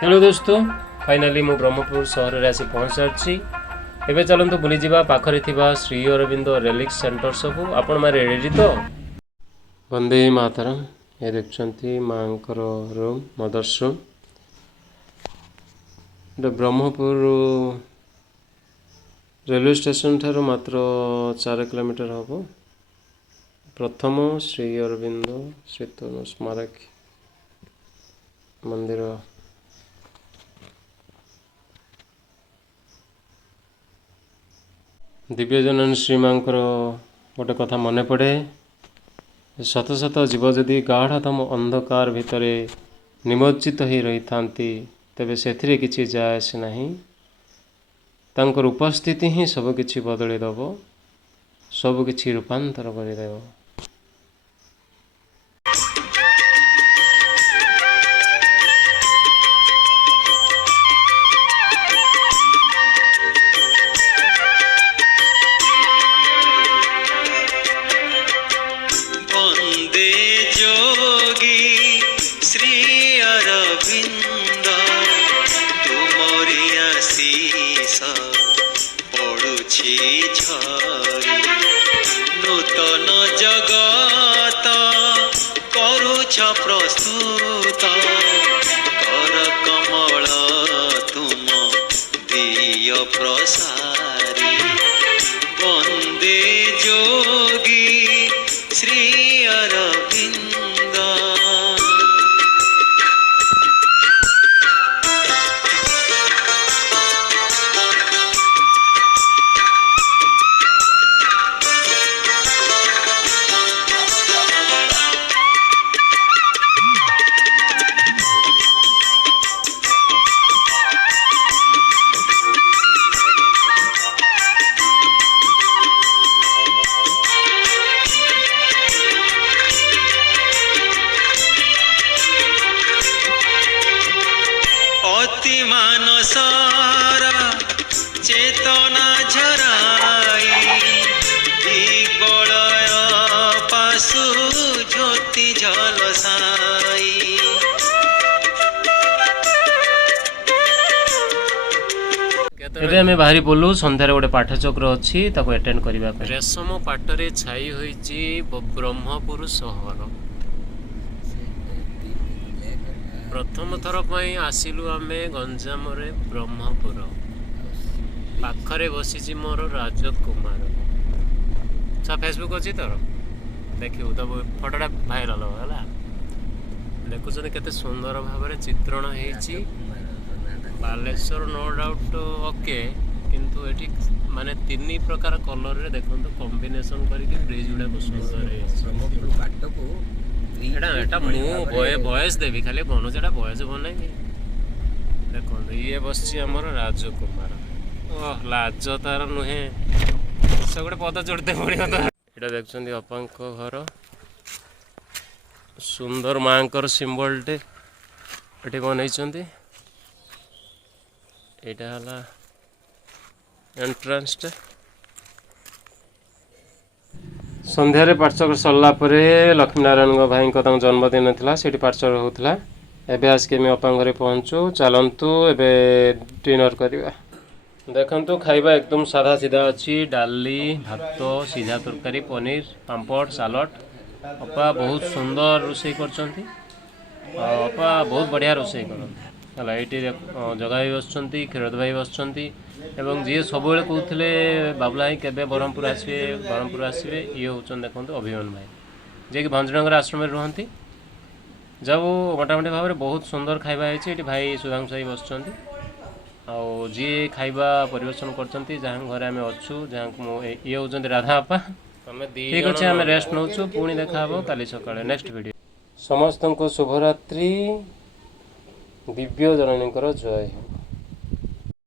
Hello दोस्तों, finally मु ब्रह्मपुर सहर रे आसी पहुँच सारी। एबे चलतु बुली जावा पाखरे थिबा श्री अरविंद रेलिक्स सेंटर सबू आपण मारे रेडी तो। वंदे मातरम। ये देखछंती मांकर room mothers room. Brahmapur railway station ठारू मात्र 4 किलोमीटर हम। प्रथम श्री अरविंद श्रीतनु स्मारक मंदिर। दिव्यजनन श्रीमांकर गोटे कथा मन पड़े, शत शत जीव जदि गाढ़तम अंधकार भितर निमज्जित हो रही था तेबे से किछि जायस नहीं। तांकर उपस्थिति ही सबकिछि बदलैदेव, सबकिछि रूपांतर करदेव। नूतन जगत करुछ प्रस्तुत कर कमल तुम दिय प्रसारी। वंदे जोगी श्री अरविंद। अति मानसर चेतना झराई विबलय पाशु ज्योति झलसाई। एबे हमें बाहरी बोलू संध्यारे गोटे पाठचक्र अच्छी ताको अटेंड करबा पे। रेशम पाटरे छाई होईची ब्रह्मपुर सहर। प्रथम थर आसिलु आमे गंजाम रे ब्रह्मपुर। पाखरे बसी मोर राजकुमार। अच्छा फेसबुक अच्छी तोर देखियो तो फोटोटा भाइराल है। देखुन केते सुंदर भाव चित्रण होईची। बालेश्वर नो डाउट ओके, किंतु एठी माने 3 प्रकार कलर रे देखो कॉम्बिनेशन करके ब्रिज गुडा को सुंदर है। एटा बयस देवी खाली बनूँ से बयस बन देखो ये बस आमर राजकुमार। ओह लाज तार नुहे से गोटे पद चढ़ते पड़ो। ये देखते अपां घर सुंदर माँ सिंबलटे ये बनई। यहाँ एंट्रांस संध्यारे पाठचक्र सरला लक्ष्मीनारायण भाई जन्मदिन था से पाठचक्र होता। एबे आसिक अपां घरे पहुँचू। चलतु एबे डिनर करवा। देखंतु खाइबा एकदम साधा सीधा अच्छी। डाली भात सीधा तरकारी पनीर पांपड़ सालड। अपा बहुत सुंदर रोषे करछंती। अपा बहुत बढ़िया रोषे करछंती। ये जगह भाई बस क्षीरद भाई बस एवं जी सब कहते बाबुला भाई केबे ब्रह्मपुर आसवे ये हूँ देखो अभिमन भाई जे कि भंजनगर आश्रम में रुहति। जब मोटामोटी भाव में बहुत सुंदर खाଇବା है। भाई सुधांशु भाई बस जी खाଇବା परिवेशन कर जहाँ घर आम अच्छू जहाँ ये हूँ राधा आपा। ठीक अच्छे आम रेस्ट नौ पुणी देखा काली सकाଳେ नेक्स्ट वीडियो। समस्त शुभरात्रि। दिव्य जननी जय।